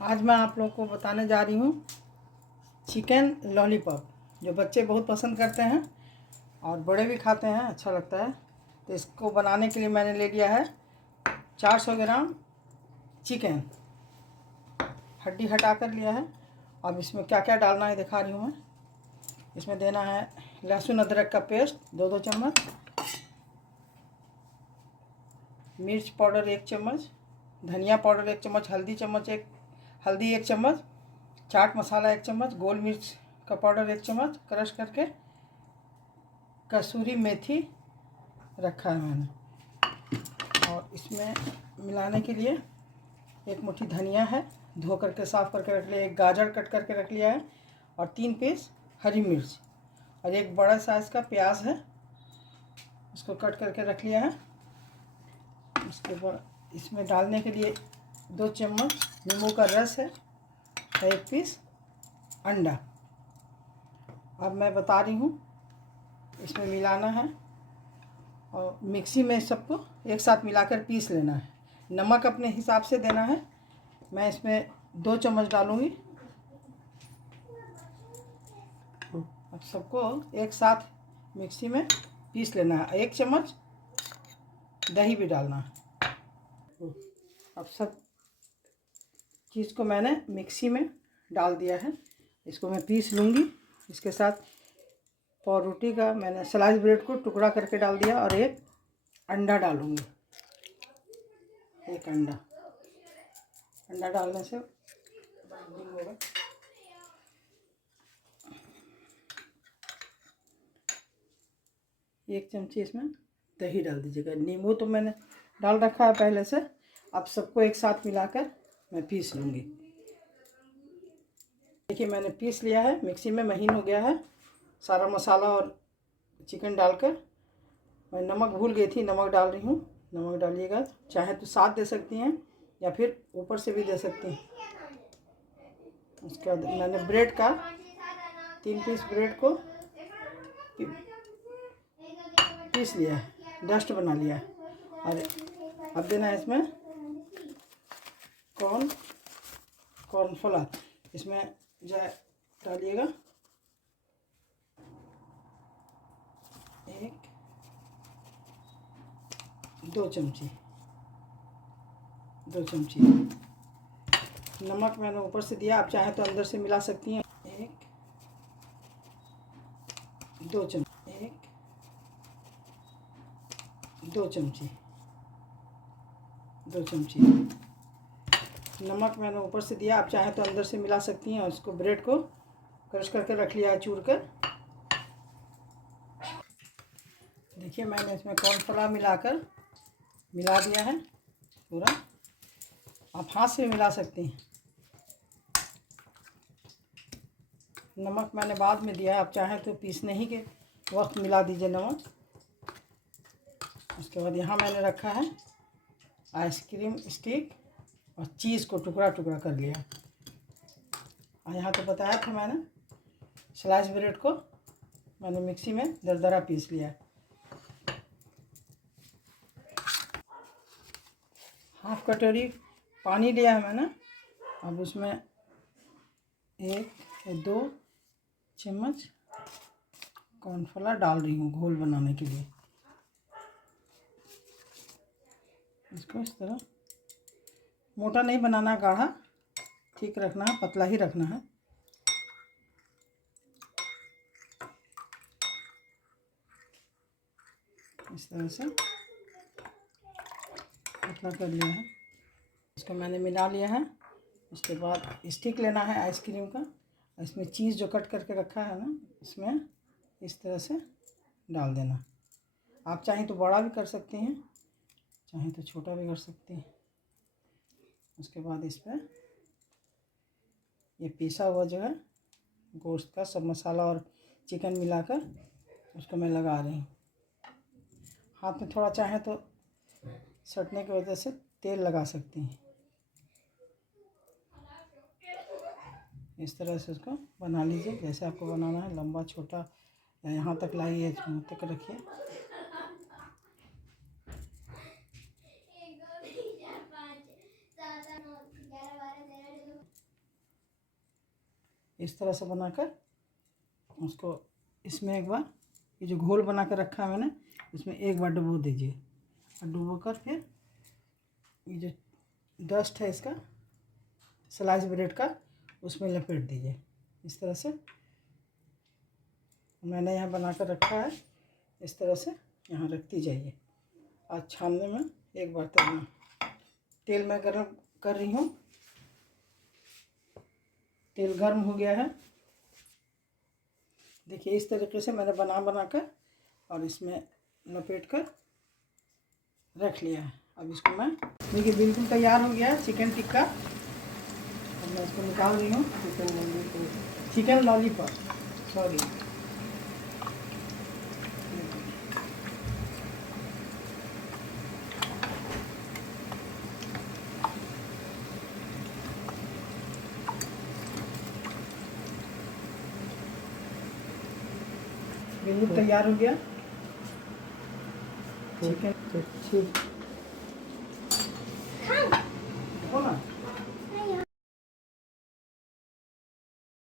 आज मैं आप लोग को बताने जा रही हूँ चिकन लॉलीपॉप, जो बच्चे बहुत पसंद करते हैं और बड़े भी खाते हैं, अच्छा लगता है। तो इसको बनाने के लिए मैंने ले लिया है 400 ग्राम चिकन, हड्डी हटा कर लिया है। अब इसमें क्या क्या डालना है दिखा रही हूँ मैं। इसमें देना है लहसुन अदरक का पेस्ट 2-2 चम्मच, मिर्च पाउडर 1 चम्मच, धनिया पाउडर 1 चम्मच, हल्दी 1 चम्मच, चाट मसाला 1 चम्मच, गोल मिर्च का पाउडर 1 चम्मच क्रश करके, कसूरी मेथी रखा है मैंने। और इसमें मिलाने के लिए एक मुट्ठी धनिया है, धो करके साफ़ करके रख लिया, एक गाजर कट करके रख लिया है और 3 पीस हरी मिर्च और एक बड़ा साइज़ का प्याज है, इसको कट करके रख लिया है। उसके बाद इसमें डालने के लिए 2 चम्मच नींबू का रस है, 1 पीस अंडा। अब मैं बता रही हूँ, इसमें मिलाना है और मिक्सी में सबको एक साथ मिलाकर पीस लेना है। नमक अपने हिसाब से देना है, मैं इसमें 2 चम्मच डालूँगी। अब सबको एक साथ मिक्सी में पीस लेना है, 1 चम्मच दही भी डालना है। अब सब चीज़ को मैंने मिक्सी में डाल दिया है, इसको मैं पीस लूँगी। इसके साथ पावरोटी का मैंने स्लाइस ब्रेड को टुकड़ा करके डाल दिया और एक अंडा डालूँगी। एक अंडा डालने से होगा। एक चमची इसमें दही डाल दीजिएगा। नींबू तो मैंने डाल रखा है पहले से। अब सबको एक साथ मिलाकर मैं पीस लूँगी। देखिए मैंने पीस लिया है, मिक्सी में महीन हो गया है सारा मसाला और चिकन डालकर। मैं नमक भूल गई थी, नमक डाल रही हूँ। नमक डालिएगा, चाहे तो साथ दे सकती हैं या फिर ऊपर से भी दे सकती हैं। उसके बाद मैंने ब्रेड का 3 पीस ब्रेड को पीस लिया है, डस्ट बना लिया है। और अब देना है इसमें कॉर्नफ्लोर, इसमें जो है डालिएगा 2 चमची। नमक मैंने ऊपर से दिया, आप चाहें तो अंदर से मिला सकती हैं। 2 चमची नमक मैंने ऊपर से दिया, आप चाहें तो अंदर से मिला सकती हैं। उसको ब्रेड को क्रश करके रख लिया है, चूर कर। देखिए मैंने इसमें कॉर्नफ्लोर मिला दिया है पूरा। आप हाथ से मिला सकती हैं। नमक मैंने बाद में दिया है, आप चाहें तो पीसने ही के वक्त मिला दीजिए नमक। उसके बाद यहाँ मैंने रखा है आइसक्रीम स्टिक और चीज़ को टुकड़ा टुकड़ा कर लिया। और यहाँ तो बताया था मैंने, स्लाइस ब्रेड को मैंने मिक्सी में दरदरा पीस लिया है। हाफ कटोरी पानी लिया है मैंने। अब उसमें 1-2 चम्मच कॉर्नफ्लोर डाल रही हूँ घोल बनाने के लिए। इसको इस तरह मोटा नहीं बनाना, गाढ़ा ठीक रखना है, पतला ही रखना है। इस तरह से पतला कर लिया है। इसको मैंने मिला लिया है। उसके बाद स्टिक लेना है आइसक्रीम का, इसमें चीज़ जो कट करके रखा है ना, इसमें इस तरह से डाल देना। आप चाहें तो बड़ा भी कर सकते हैं, चाहें तो छोटा भी कर सकते हैं। उसके बाद इस पर ये पीसा हुआ जो है गोश्त का सब मसाला और चिकन मिलाकर उसको मैं लगा रही हूँ। हाथ में थोड़ा चाहे तो सटने की वजह से तेल लगा सकती हैं। इस तरह से उसको बना लीजिए, जैसे आपको बनाना है, लंबा छोटा या यहाँ तक लाइए, यहाँ तक रखिए। इस तरह से बनाकर उसको इसमें एक बार ये जो घोल बना कर रखा है मैंने, इसमें एक बार डुबो दीजिए और डुबो कर फिर ये जो डस्ट है इसका स्लाइस ब्रेड का उसमें लपेट दीजिए। इस तरह से मैंने यहाँ बना कर रखा है, इस तरह से यहाँ रखती जाइए। आज छानने में एक बार तलना। तेल मैं गरम कर रही हूँ, तेल गर्म हो गया है। देखिए इस तरीके से मैंने बना कर और इसमें लपेट कर रख लिया है। अब इसको मैं देखिए बिल्कुल तैयार हो गया है चिकन टिक्का। अब मैं इसको निकाल रही हूँ। Chicken lollipop, sorry. बिल्कुल तैयार हो गया चिकन।